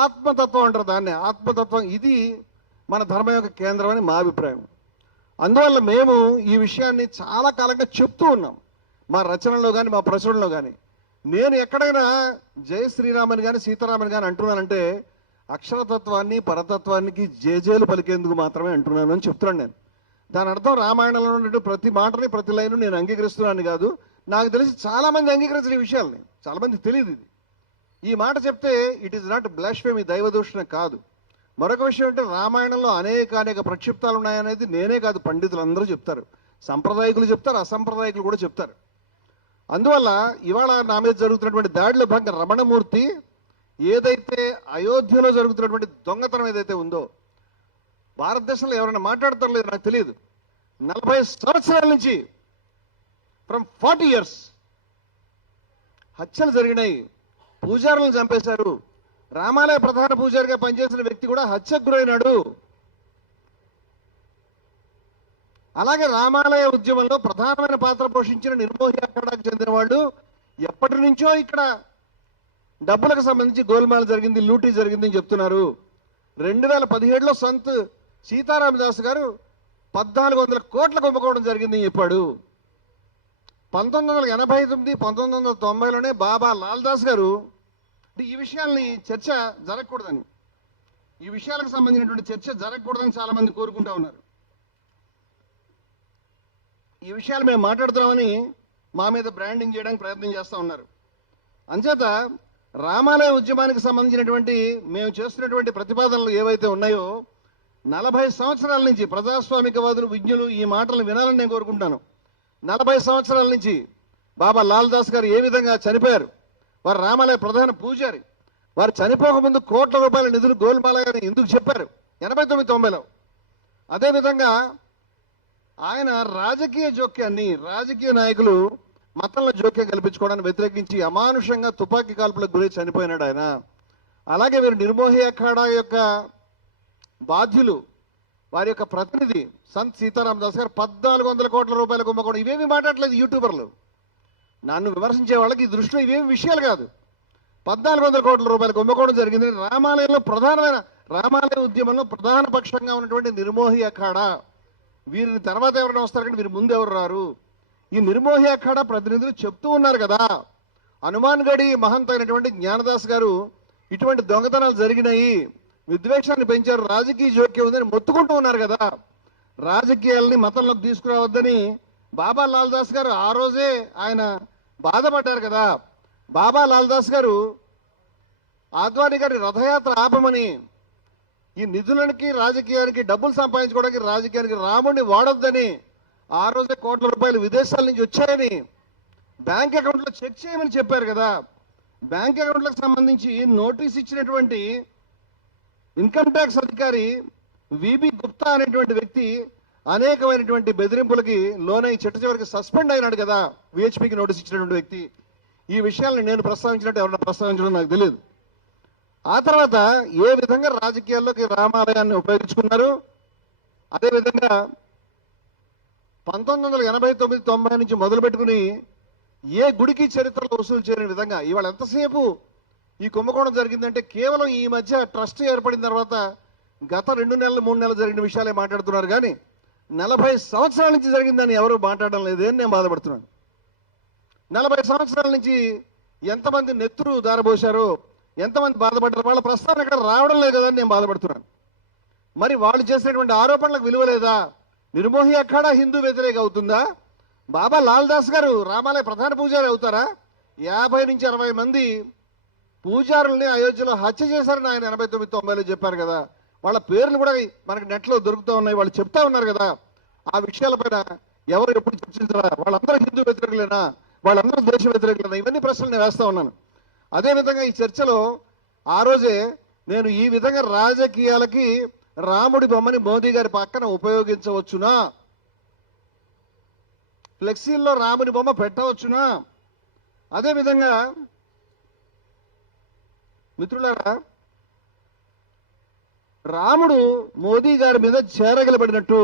ఆత్మతత్వం అంటారు దాన్ని. ఆత్మతత్వం ఇది మన ధర్మం యొక్క కేంద్రం అని మా అభిప్రాయం. అందువల్ల మేము ఈ విషయాన్ని చాలా కాలంగా చెప్తూ ఉన్నాం, మా రచనలో కానీ మా ప్రచురణలో కానీ. నేను ఎక్కడైనా జై శ్రీరామని కానీ సీతారామని కానీ అంటున్నానంటే అక్షరతత్వాన్ని పరతత్వానికి జేజేలు పలికేందుకు మాత్రమే అంటున్నాను అని చెప్తున్నాను నేను. దాని అర్థం రామాయణంలో ఉన్నట్టు ప్రతి మాటని ప్రతి లైను నేను అంగీకరిస్తున్నాను కాదు. నాకు తెలిసి చాలామంది అంగీకరించిన ఈ విషయాల్ని, చాలామంది తెలియదు ఇది. ఈ మాట చెప్తే ఇట్ ఈస్ నాట్ బ్లాస్ఫెమీ, దైవదూషణ కాదు. మరొక విషయం అంటే రామాయణంలో అనేక ప్రక్షిప్తాలు ఉన్నాయనేది నేనే కాదు, పండితులు అందరూ చెప్తారు, సంప్రదాయకులు చెప్తారు, అసంప్రదాయకులు కూడా చెప్తారు. అందువల్ల ఇవాళ నా మీద జరుగుతున్నటువంటి దాడిలో భాగంగా రమణమూర్తి ఏదైతే అయోధ్యలో జరుగుతున్నటువంటి దొంగతనం ఏదైతే ఉందో, భారతదేశంలో ఎవరైనా మాట్లాడతారో లేదు నాకు తెలియదు, 40 సంవత్సరాల నుంచి ఫ్రమ్ 40 years హత్యలు జరిగినాయి, పూజారులను చంపేశారు. రామాలయ ప్రధాన పూజారిగా పనిచేసిన వ్యక్తి కూడా హత్యకు గురైనాడు. అలాగే రామాలయ ఉద్యమంలో ప్రధానమైన పాత్ర పోషించిన నిర్మోహి అఖాడాకు చెందిన వాళ్ళు ఎప్పటి నుంచో ఇక్కడ డబ్బులకు సంబంధించి గోల్మాల్ జరిగింది, లూటీ జరిగింది అని చెప్తున్నారు. 2017లో సంత్ సీతారామదాస్ గారు 1400 కోట్ల కుంభకోణం జరిగిందని చెప్పాడు. 1989, 1990లోనే బాబా లాల్దాస్ గారు ఈ విషయాల్ని చర్చ జరగకూడదని, ఈ విషయాలకు సంబంధించినటువంటి చర్చ జరగకూడదని చాలా మంది కోరుకుంటా ఉన్నారు. ఈ విషయాలు మేము మాట్లాడుతున్నామని మా మీద బ్రాండింగ్ చేయడానికి ప్రయత్నం చేస్తూ ఉన్నారు. అంచేత రామాలయ ఉద్యమానికి సంబంధించినటువంటి మేము చేస్తున్నటువంటి ప్రతిపాదనలు ఏవైతే ఉన్నాయో 40 సంవత్సరాల నుంచి ప్రజాస్వామికవాదులు విజ్ఞులు ఈ మాటలు వినాలని నేను కోరుకుంటాను. 40 సంవత్సరాల నుంచి బాబా లాల్దాస్ గారు ఏ విధంగా చనిపోయారు, వారు రామాలయ ప్రధాన పూజారి, వారు చనిపోకముందు కోట్ల రూపాయల నిధులు గోల్మాల గారు ఎందుకు చెప్పారు 89-90లో. అదేవిధంగా ఆయన రాజకీయ జోక్యాన్ని, రాజకీయ నాయకులు మతంలో జోక్యం కల్పించుకోవడానికి వ్యతిరేకించి అమానుషంగా తుపాకీ కాల్పులకు గురి చనిపోయినాడు ఆయన. అలాగే వీరు నిర్మోహి అఖాడా యొక్క బాధ్యులు, వారి యొక్క ప్రతినిధి సంత్ సీతారామదాస్ గారు 1400 కోట్ల రూపాయల కుంభకోణం. ఇవేమి మాట్లాడలేదు యూట్యూబర్లు, నన్ను విమర్శించే వాళ్ళకి ఈ దృష్టిలో ఇవేమి విషయాలు కాదు. 1400 కోట్ల రూపాయల కుంభకోణం జరిగింది. రామాలయంలో ప్రధానమైన రామాలయ ఉద్యమంలో ప్రధాన పక్షంగా ఉన్నటువంటి నిర్మోహి అఖాడా, వీరిని తర్వాత ఎవరైనా వస్తారు కానీ వీరి ముందు ఎవరు రారు. ఈ నిర్మోహి అఖాడా ప్రతినిధులు చెప్తూ ఉన్నారు కదా, హనుమాన్ గడి మహంత్ అయినటువంటి జ్ఞానదాస్ గారు ఇటువంటి దొంగతనాలు జరిగినాయి, విద్వేషాన్ని పెంచారు, రాజకీయ జోక్యం ఉందని మొత్తుకుంటూ ఉన్నారు కదా. రాజకీయాలని మతంలోకి తీసుకురావద్దని బాబా లాల్దాస్ గారు ఆ రోజే ఆయన బాధపడ్డారు కదా. బాబా లాల్దాస్ గారు ఆద్వాని గారి రథయాత్ర ఆపమని, ఈ నిధులకి రాజకీయానికి డబ్బులు సంపాదించుకోవడానికి రాజకీయానికి రాముడిని వాడొద్దని ఆ రోజే కోట్ల రూపాయలు విదేశాల నుంచి వచ్చాయని బ్యాంక్ అకౌంట్లో చెక్ చేయమని చెప్పారు కదా. బ్యాంక్ అకౌంట్లకు సంబంధించి నోటీస్ ఇచ్చినటువంటి ఇన్కమ్ ట్యాక్స్ అధికారి విబి గుప్తా అనేటువంటి వ్యక్తి అనేకమైనటువంటి బెదిరింపులకి లోనై చిట్ట చివరికి సస్పెండ్ అయినాడు కదా, విహెచ్పికి నోటీస్ ఇచ్చినటువంటి వ్యక్తి. ఈ విషయాలను నేను ప్రస్తావించినట్టు ఎవరైనా ప్రస్తావించడం నాకు తెలియదు. ఆ తర్వాత ఏ విధంగా రాజకీయాల్లోకి రామాలయాన్ని ఉపయోగించుకున్నారు, అదేవిధంగా 1989-90 నుంచి మొదలుపెట్టుకుని ఏ గుడికి చరిత్రలో వసూలు చేయని విధంగా ఇవాళ ఎంతసేపు ఈ కుంభకోణం జరిగిందంటే కేవలం ఈ మధ్య ట్రస్ట్ ఏర్పడిన తర్వాత గత 2 నెలలు 3 నెలలు జరిగిన విషయాలే మాట్లాడుతున్నారు కానీ 40 సంవత్సరాల నుంచి జరిగిందని ఎవరు మాట్లాడడం లేదని నేను బాధపడుతున్నాను. 40 సంవత్సరాల నుంచి ఎంతమంది నెత్తురు దారబోశారో, ఎంతమంది బాధపడ్డారు, వాళ్ళ ప్రస్తావన ఇక్కడ రావడం లేదు కదా అని నేను బాధపడుతున్నాను. మరి వాళ్ళు చేసినటువంటి ఆరోపణలకు విలువ లేదా? నిర్మోహి అఖాడా హిందూ వ్యతిరేక అవుతుందా? బాబా లాల్దాస్ గారు రామాలయ ప్రధాన పూజారి అవుతారా? 50 నుంచి 60 మంది పూజారుల్ని అయోధ్యలో హత్య చేశారని ఆయన 89-90లో చెప్పారు కదా. వాళ్ళ పేర్లు కూడా మనకి నెట్లో దొరుకుతూ ఉన్నాయి, వాళ్ళు చెప్తా ఉన్నారు కదా. ఆ విషయాలపైన ఎవరు ఎప్పుడు చర్చించారా? వాళ్ళందరూ హిందూ వ్యతిరేకులేనా, వాళ్ళందరూ దేశ వ్యతిరేకులేనా? ఇవన్నీ ప్రశ్నలు నేను వేస్తూ ఉన్నాను. అదేవిధంగా ఈ చర్చలో ఆ రోజే నేను ఈ విధంగా రాజకీయాలకి రాముడి బొమ్మని మోదీ గారి పక్కన ఉపయోగించవచ్చునా, ఫ్లెక్సీల్లో రాముని బొమ్మ పెట్టవచ్చునా? అదేవిధంగా మిత్రులారా, రాముడు మోదీ గారి మీద చేరగలబడినట్టు,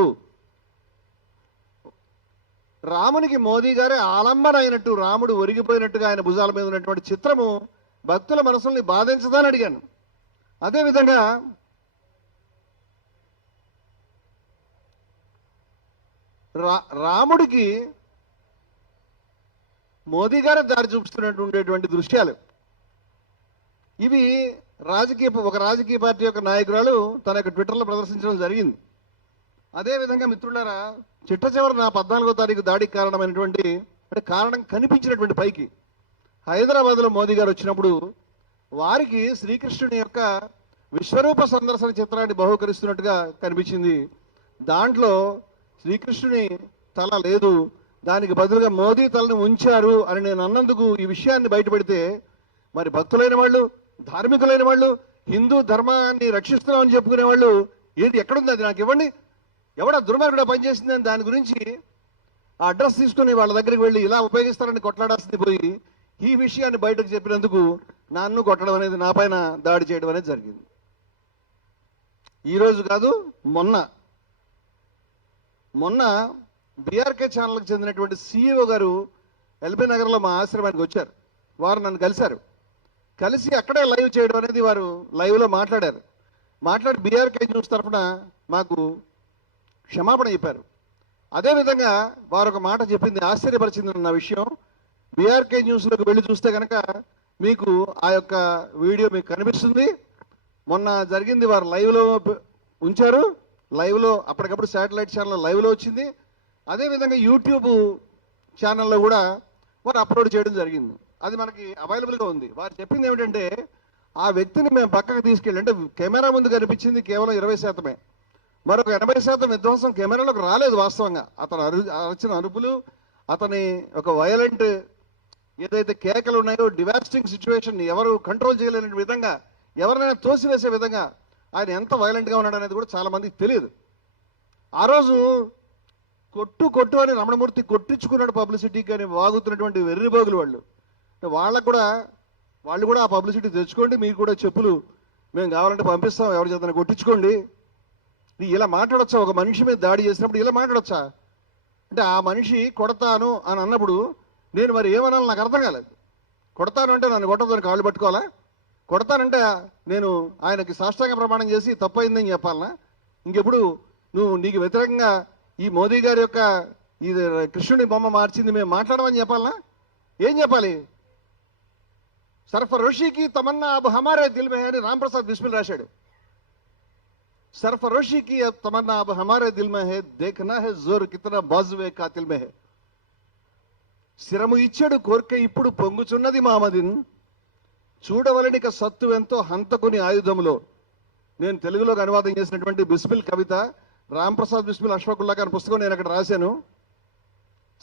రామునికి మోదీ గారే ఆలంబన అయినట్టు, రాముడు ఒరిగిపోయినట్టుగా ఆయన భుజాల మీద ఉన్నటువంటి చిత్రము భక్తుల మనసుల్ని బాధించదని అడిగాను. అదేవిధంగా రాముడికి మోదీ గారు దారి చూపిస్తున్నట్టు ఉండేటువంటి దృశ్యాలు ఇవి. ఒక రాజకీయ పార్టీ యొక్క నాయకురాలు తన యొక్క ట్విట్టర్లో ప్రదర్శించడం జరిగింది. అదేవిధంగా మిత్రులారా, చిట్ట చివరి నా 14వ తారీఖు దాడికి కారణమైనటువంటి కారణం కనిపించినటువంటి పైకి హైదరాబాద్లో మోదీ గారు వచ్చినప్పుడు వారికి శ్రీకృష్ణుని యొక్క విశ్వరూప సందర్శన చిత్రాన్ని బహూకరిస్తున్నట్టుగా కనిపించింది. దాంట్లో శ్రీకృష్ణుని తల లేదు, దానికి బదులుగా మోదీ తలని ఉంచారు అని నేను అన్నందుకు ఈ విషయాన్ని బయటపెడితే మరి భక్తులైన వాళ్ళు, ధార్మికులైన వాళ్ళు, హిందూ ధర్మాన్ని రక్షిస్తున్నామని చెప్పుకునే వాళ్ళు ఏది ఎక్కడుంది అది నాకు ఇవ్వండి, ఎవడా దుర్మార్గుడా పనిచేసిందని దాని గురించి ఆ అడ్రస్ తీసుకుని వాళ్ళ దగ్గరికి వెళ్ళి ఇలా ఉపయోగిస్తారని కొట్లాడాల్సింది పోయి ఈ విషయాన్ని బయటకు చెప్పినందుకు నన్ను కొట్టడం అనేది, నా పైన దాడి చేయడం అనేది జరిగింది. ఈరోజు కాదు, మొన్న బీఆర్కే ఛానల్కి చెందినటువంటి CEO గారు ఎల్బీ నగర్లో మా ఆశ్రమానికి వచ్చారు. వారు నన్ను కలిసి అక్కడే లైవ్ చేయడం అనేది వారు లైవ్లో మాట్లాడారు. మాట్లాడి బీఆర్కే న్యూస్ తరఫున మాకు క్షమాపణ చెప్పారు. అదేవిధంగా వారు ఒక మాట చెప్పింది, ఆశ్చర్యపరిచింది నా విషయం. బీఆర్కే న్యూస్లోకి వెళ్ళి చూస్తే కనుక మీకు ఆ యొక్క వీడియో మీకు కనిపిస్తుంది. మొన్న జరిగింది, వారు లైవ్లో ఉంచారు. లైవ్లో అప్పటికప్పుడు శాటిలైట్ ఛానల్ లైవ్లో వచ్చింది. అదేవిధంగా యూట్యూబ్ ఛానల్లో కూడా వారు అప్లోడ్ చేయడం జరిగింది. అది మనకి అవైలబుల్గా ఉంది. వారు చెప్పింది ఏమిటంటే, ఆ వ్యక్తిని మేము పక్కకు తీసుకెళ్ళి, అంటే కెమెరా ముందు కనిపించింది కేవలం 20%, మరొక 80% విధ్వంసం కెమెరాలోకి రాలేదు. వాస్తవంగా అతను అరిచిన అరుపులు, అతని ఒక వైలెంట్ ఏదైతే కేకలు ఉన్నాయో, డివాస్టింగ్ సిచ్యువేషన్, ఎవరు కంట్రోల్ చేయలేని విధంగా, ఎవరినైనా తోసివేసే విధంగా ఆయన ఎంత వైలెంట్గా ఉన్నాడు అనేది కూడా చాలా మందికి తెలియదు. ఆ రోజు కొట్టు అని రమణమూర్తి కొట్టించుకున్నాడు పబ్లిసిటీకి అని వాగుతున్నటువంటి వెర్రిబోగులు వాళ్ళు కూడా ఆ పబ్లిసిటీ తెచ్చుకోండి, మీకు కూడా చెప్పులు మేము కావాలంటే పంపిస్తాం, ఎవరి చేత కొట్టించుకోండి. ఇలా మాట్లాడొచ్చా? ఒక మనిషి మీద దాడి చేసినప్పుడు ఇలా మాట్లాడొచ్చా? అంటే ఆ మనిషి కొడతాను అని అన్నప్పుడు నేను మరి ఏమనాలి నాకు అర్థం కాలేదు. కొడతాను అంటే నన్ను కొట్టదని కాళ్ళు పట్టుకోవాలా? కొడతానంటే నేను ఆయనకి సాష్టాంగ ప్రమాణం చేసి తప్పైందని చెప్పాలనా? ఇంకెప్పుడు నీకు వ్యతిరేకంగా ఈ మోదీ గారి యొక్క ఇది కృష్ణుని బొమ్మ మార్చింది మేము మాట్లాడమని చెప్పాలనా? ఏం చెప్పాలి? సర్ఫరోషికి తమన్నా అబ్ హమారే దిల్ మే హై అని రాంప్రసాద్ బిస్మిల్ రాశాడు. సర్ఫరోషికి తమన్నా అబ్ హమారే దిల్ మే హై, దేఖనా హై జోర్ కితనా బాజువే కాతిల్ మే హై. శిరము ఇచ్చాడు కోర్కె ఇప్పుడు పొంగుచున్నది మామదిన్, చూడవలనిక సత్తు ఎంతో హంతకుని ఆయుధములో. నేను తెలుగులోకి అనువాదం చేసినటువంటి బిస్మిల్ కవిత, రాంప్రసాద్ బిస్మిల్ అష్ఫాకుల్లా గారి పుస్తకం నేను అక్కడ రాశాను.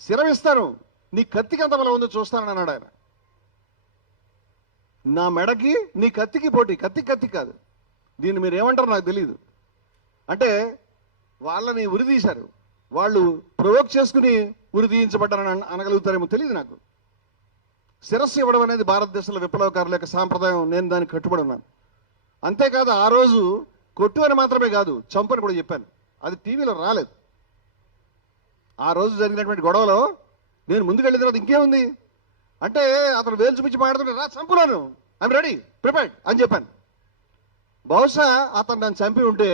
శిరమిస్తాను, నీ కత్తికి ఎంత బలం ఉందో చూస్తానని అన్నాడు ఆయన. నా మెడకి నీ కత్తికి పోటీ, కత్తి కాదు. దీన్ని మీరు ఏమంటారో నాకు తెలియదు. అంటే వాళ్ళని ఉరిదీశారు, వాళ్ళు ప్రొవోక్ చేసుకుని ఉరిదీయించబడ్డారని అనగలుగుతారేమో తెలియదు నాకు. శిరస్సు ఇవ్వడం అనేది భారతదేశంలో విప్లవకారుల యొక్క సాంప్రదాయం. నేను దానికి కట్టుబడి ఉన్నాను. అంతేకాదు, ఆ రోజు కొట్టు అని మాత్రమే కాదు, చంపని కూడా చెప్పాను. అది టీవీలో రాలేదు. ఆ రోజు జరిగినటువంటి గొడవలో నేను ముందుకెళ్ళిన తర్వాత ఇంకేముంది అంటే, అతను వేలు చూపించి మాట్లాడుతుంటే రా చంపున్నాను, ఐఎమ్ రెడీ, ప్రిపేర్డ్ అని చెప్పాను. బహుశా అతను నన్ను చంపి ఉంటే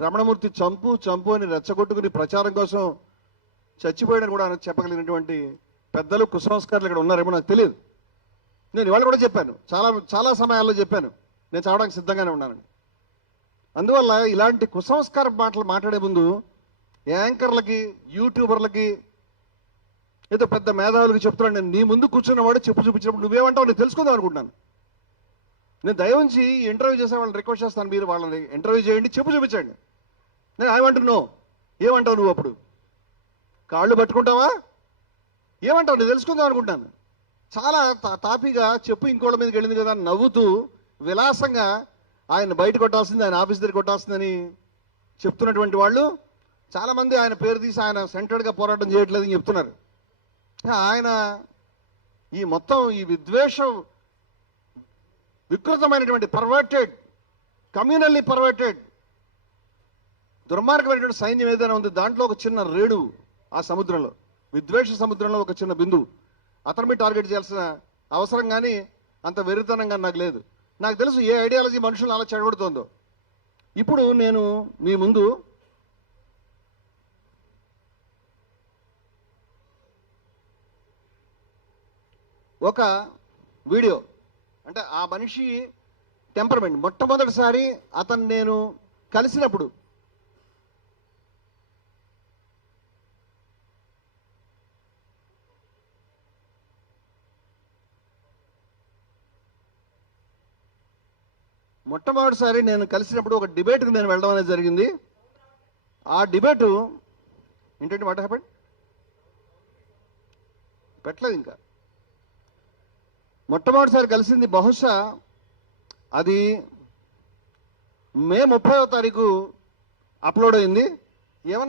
రమణమూర్తి చంపు అని రెచ్చగొట్టుకుని ప్రచారం కోసం చచ్చిపోయాడని కూడా చెప్పగలిగినటువంటి పెద్దలు, కుసంస్కారులు ఇక్కడ ఉన్నారేమో నాకు తెలియదు. నేను ఇవాళ కూడా చెప్పాను, చాలా సమయాల్లో చెప్పాను, నేను చావడానికి సిద్ధంగానే ఉన్నానని. అందువల్ల ఇలాంటి కుసంస్కార మాటలు మాట్లాడే ముందు యాంకర్లకి, యూట్యూబర్లకి, ఏదో పెద్ద మేధావులకి చెప్తున్నాను. నేను నీ ముందు కూర్చున్నవాడు చెప్పు చూపించినప్పుడు నువ్వేమంటావు నేను తెలుసుకుందాం అనుకుంటున్నాను. నేను దయవుంచి ఇంటర్వ్యూ చేసే వాళ్ళని రిక్వెస్ట్ చేస్తాను, మీరు వాళ్ళని ఇంటర్వ్యూ చేయండి, చెప్పు చూపించండి. నేను ఏమంటున్నావు, ఏమంటావు నువ్వు? అప్పుడు కాళ్ళు పట్టుకుంటావా? ఏమంటావు నేను తెలుసుకుందాం అనుకుంటాను. చాలా తాపీగా చెప్పు ఇంకోళ్ళ మీదకి వెళ్ళింది కదా నవ్వుతూ విలాసంగా ఆయన బయట కొట్టాల్సింది, ఆయన ఆఫీస్ దగ్గర కొట్టాల్సిందని చెప్తున్నటువంటి వాళ్ళు చాలామంది ఆయన పేరు తీసి ఆయన సెంటర్డ్గా పోరాటం చేయట్లేదని చెప్తున్నారు. ఆయన ఈ మొత్తం ఈ విద్వేషం వికృతమైనటువంటి పర్వర్టెడ్, కమ్యూనల్లీ పర్వర్టెడ్, దుర్మార్గమైనటువంటి సైన్యం ఏదైనా ఉంది, దాంట్లో ఒక చిన్న రేణువు, ఆ సముద్రంలో, విద్వేష సముద్రంలో ఒక చిన్న బిందువు. అతని మీద టార్గెట్ చేయాల్సిన అవసరం కానీ అంత వెరితనంగా నాకు లేదు. నాకు తెలుసు ఏ ఐడియాలజీ మనుషులను అలా చెడగొడుతుందో. ఇప్పుడు నేను మీ ముందు ఒక వీడియో, అంటే ఆ మనిషి టెంపర్మెంట్, మొట్టమొదటిసారి అతను నేను కలిసినప్పుడు ఒక డిబేట్కి నేను వెళ్ళడం అనేది జరిగింది. ఆ డిబేటు ఏంటంటే వాట్ హ్యాపెండ్ పెట్టలేదు. ఇంకా మొట్టమొదటిసారి కలిసింది బహుశా అది మే 30వ తారీఖు అప్లోడ్ అయింది. ఏమన్నా